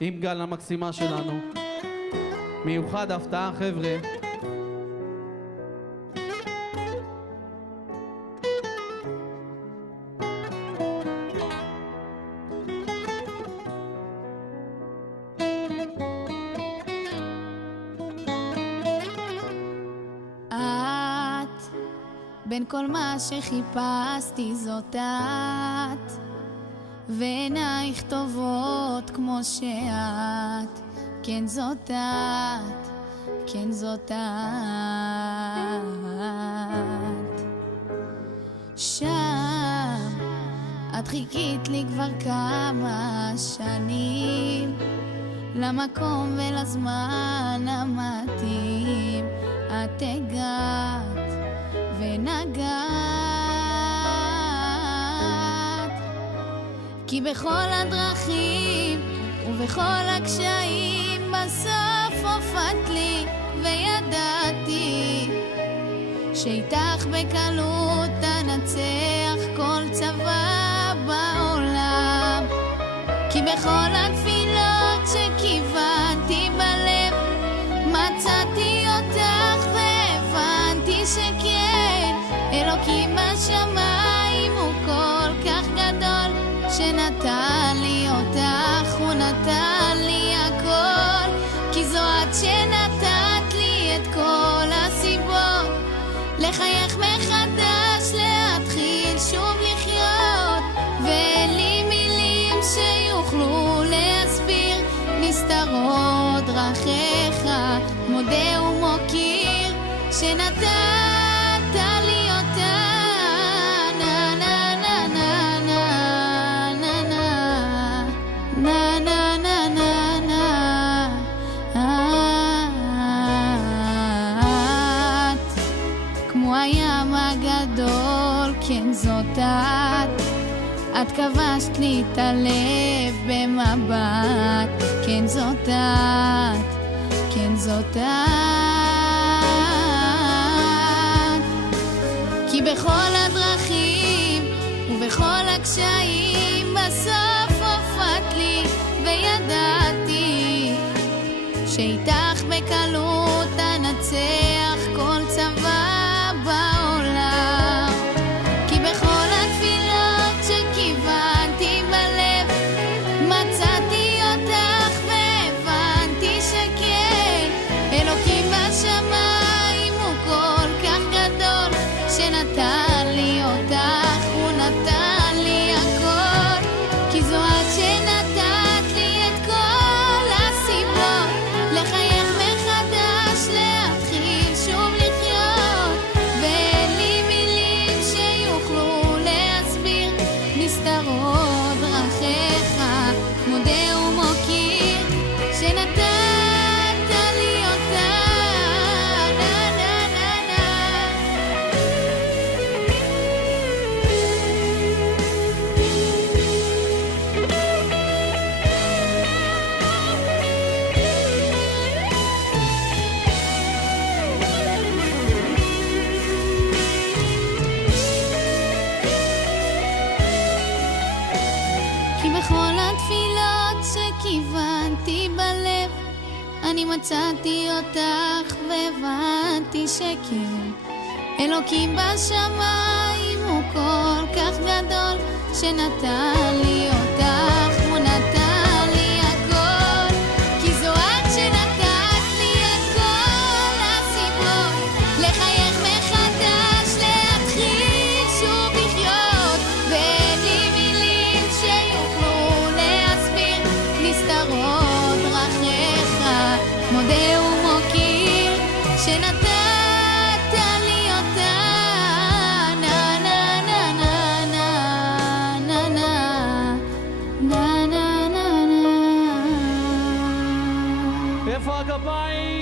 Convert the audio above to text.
עם גל המקסימה שלנו. מיוחד הפתעה חבר'ה. בין כל מה שחיפשתי זאת את, ועינייך טובות כמו שאת, כן זאת את, כן זאת את. שם את חיכית לי כבר כמה שנים, למקום ולזמן המתאים את הגעת ונגעת, כי בכל הדרכים ובכל הקשיים בסוף הופעת לי, וידעתי שאיתך בקלות תנצח כל צבא בעולם, כי בכל התפילות שכיוונתי בלב מצאתי אותך והבנתי שכן, אלוקים בשמיים הוא כל כך גדול, שנתן לי אותך, הוא נתן לי הכל, כי זו את שנתת לי את כל הסיבות לחייך מחדש, להתחיל שוב לחיות, ואין לי מילים שיוכלו להסביר, נסתרות דרכיך, מודה ומוקיר שנתת לי אותה. נה נה נה נה נה נה נה נה נה נה. את כמו הים הגדול, כן זאת את כבשת לי את הלב במבט, כן זאת את, כן זאת את, כי בכל הדרכים ובכל הקשיים בסוף הופעת לי, וידעתי שאיתך בקלות תנצח כל צבא בעולם, כי בכל התפילות שכיוונתי בלב מצאתי אותך והבנתי שכן, אלוקים בשמיים הוא כל כך גדול, שנתן לי אותך, הוא נתן לי הכל, כי זו את שנתת לי את כל הסיבות לחייך מחדש, להתחיל שוב לחיות, ואין לי מילים שיוכלו להסביר, נסתרות דרכיך, מודה ומוקיר שנתת לי אותה. נה נה נה נה. כי בכל התפילות שכיוונתי בלב אני מצאתי אותך והבנתי שכן, אלוקים בשמיים הוא כל כך גדול, שנתן לי אותך, הוא נתן לי הכל, כי זו את שנתת לי את כל הסיבות לחייך מחדש, להתחיל שוב לחיות, ואין לי מילים שיוכלו להסביר, נסתרות דרכיך, מודה ומוקיר שנתת לי אותה. נה נה נה נה נה נה נה נה נה נה. איפה הגביים?